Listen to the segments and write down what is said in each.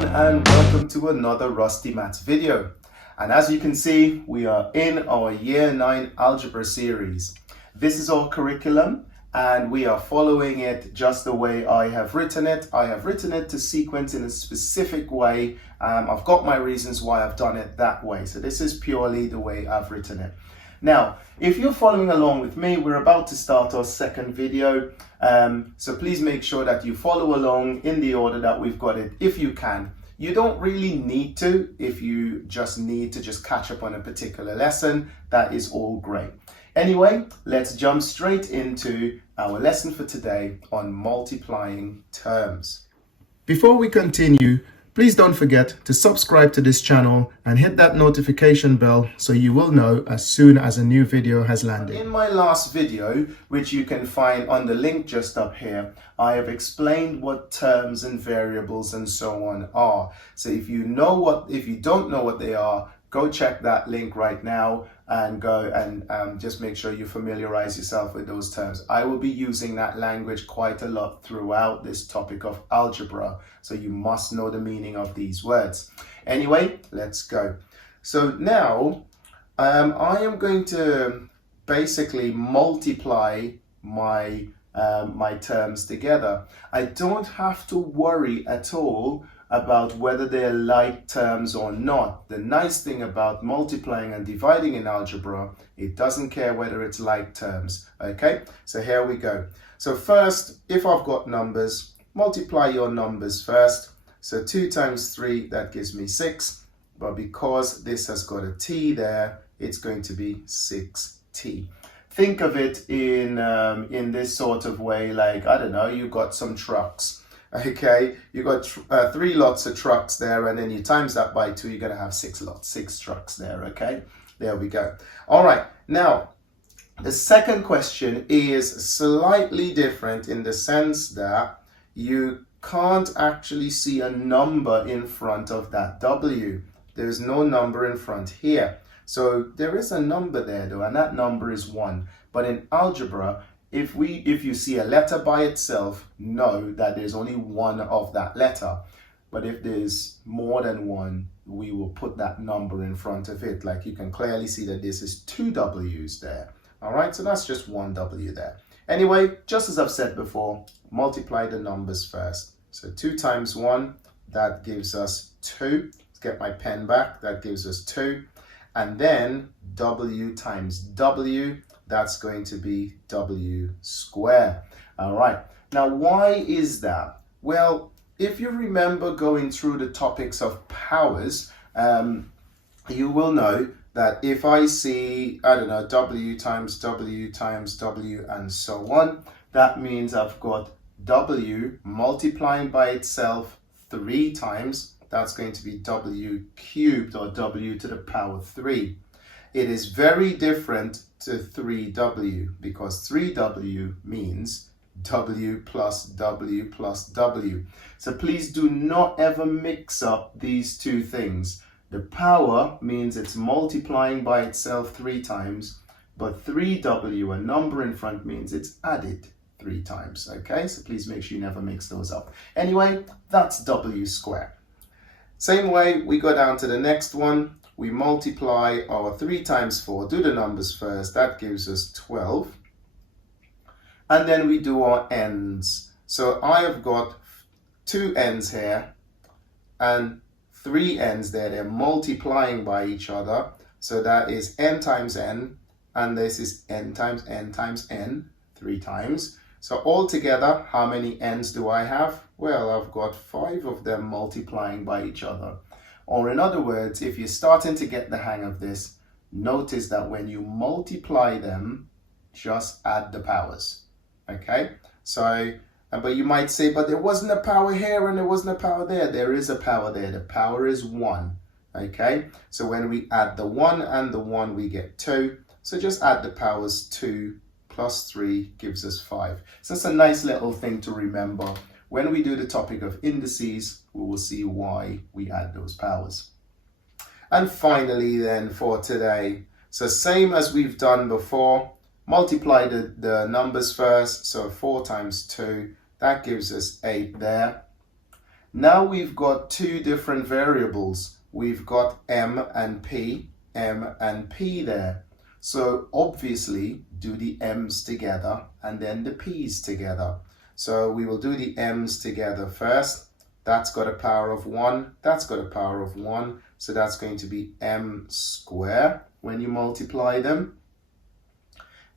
everyone, and welcome to another RostyMaths video. And as you can see, we are in our Year 9 Algebra series. This is our curriculum and we are following it just the way I have written it. I have written it to sequence in a specific way. I've got my reasons why I've done it that way. So this is purely the way I've written it. Now, if you're following along with me, we're about to start our second video. So please make sure that you follow along in the order that we've got it, if you can. You don't really need to. If you just need to just catch up on a particular lesson, that is all great. Anyway, let's jump straight into our lesson for today on multiplying terms. Before we continue, please don't forget to subscribe to this channel and hit that notification bell so you will know as soon as a new video has landed. In my last video, which you can find on the link just up here, I have explained what terms and variables and so on are. So if you don't know what they are, go check that link right now and go and just make sure you familiarize yourself with those terms. I will be using that language quite a lot throughout this topic of algebra, so you must know the meaning of these words. Anyway, let's go. So now I am going to basically multiply my my terms together. I don't have to worry at all about whether they're like terms or not. The nice thing about multiplying and dividing in algebra, it doesn't care whether it's like terms. Okay, so here we go. So first, if I've got numbers, multiply your numbers first. So 2 times 3, that gives me 6. But because this has got a t there, it's going to be 6t. Think of it in this sort of way, like, I don't know, you've got some trucks. Okay, you got 3 lots of trucks there, and then you times that by 2, you're going to have 6 lots, 6 trucks there. Okay, there we go. All right, now the second question is slightly different in the sense that you can't actually see a number in front of that W. There's no number in front here. So there is a number there though, and that number is 1. But in algebra, if you see a letter by itself, know that there's only one of that letter. But if there's more than one, we will put that number in front of it. Like you can clearly see that this is 2 W's there. All right, so that's just 1 W there. Anyway, just as I've said before, multiply the numbers first. So 2 times 1, that gives us 2. Let's get my pen back. That gives us 2. And then W times W, that's going to be W squared. All right. Now, why is that? Well, if you remember going through the topics of powers, you will know that if I see, I don't know, W times W times W and so on, that means I've got W multiplying by itself 3 times. That's going to be W cubed, or W to the power 3. It is very different to 3W because 3W means W plus W plus W. So please do not ever mix up these two things. The power means it's multiplying by itself 3 times, but 3W, a number in front, means it's added 3 times. Okay, so please make sure you never mix those up. Anyway, that's W squared. Same way, we go down to the next one. We multiply our 3 times 4, do the numbers first, that gives us 12. And then we do our ends. So I have got 2 ends here and 3 ends there. They're multiplying by each other. So that is n times n, and this is n times n times n, 3 times. So altogether, how many ends do I have? Well, I've got 5 of them multiplying by each other. Or in other words, if you're starting to get the hang of this, notice that when you multiply them, just add the powers. Okay? So, but you might say, but there wasn't a power here and there wasn't a power there. There is a power there. The power is 1. Okay? So when we add the 1 and the 1, we get 2. So just add the powers. 2 plus 3 gives us 5. So it's a nice little thing to remember. When we do the topic of indices, we will see why we add those powers. And finally then for today, so same as we've done before, multiply the numbers first. So 4 times 2, that gives us 8 there. Now we've got two different variables. We've got m and p there. So obviously do the m's together and then the p's together. So we will do the m's together first. That's got a power of 1, that's got a power of 1, so that's going to be m squared when you multiply them.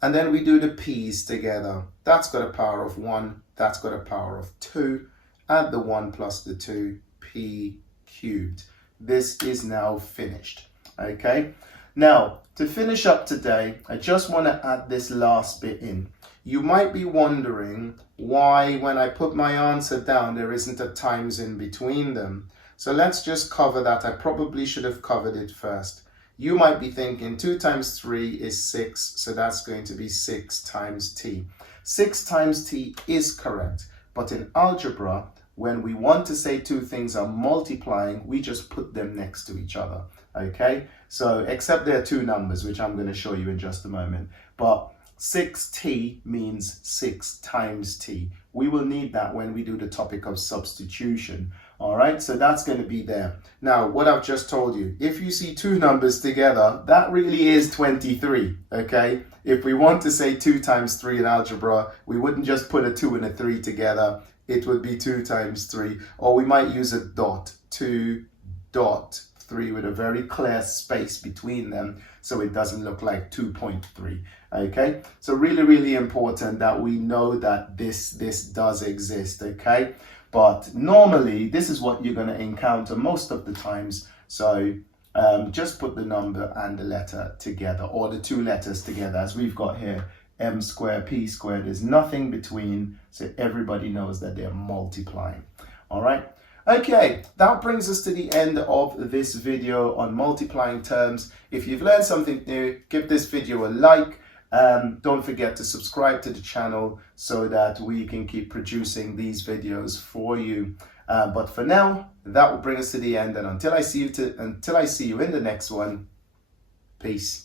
And then we do the p's together. That's got a power of 1, that's got a power of 2, add the 1 plus the 2, p cubed. This is now finished, okay? Now, to finish up today, I just want to add this last bit in. You might be wondering why when I put my answer down, there isn't a times in between them. So let's just cover that. I probably should have covered it first. You might be thinking 2 times 3 is 6, so that's going to be 6 times t. 6 times t is correct, but in algebra, when we want to say two things are multiplying, we just put them next to each other, okay? So, except there are two numbers, which I'm going to show you in just a moment, but 6t means 6 times t. We will need that when we do the topic of substitution. All right, so that's going to be there. Now, what I've just told you, if you see two numbers together, that really is 23, okay? If we want to say 2 times 3 in algebra, we wouldn't just put a 2 and a 3 together. It would be 2 times 3, or we might use a dot, 2 dot 3 with a very clear space between them so it doesn't look like 2.3, okay? So really important that we know that this does exist, okay? But normally this is what you're going to encounter most of the times, so just put the number and the letter together, or the two letters together, as we've got here, m squared, p squared. There's nothing between, so everybody knows that they're multiplying. All right. Okay, that brings us to the end of this video on multiplying terms. If you've learned something new, give this video a like. Don't forget to subscribe to the channel so that we can keep producing these videos for you. But for now, that will bring us to the end. And until I see you in the next one, peace.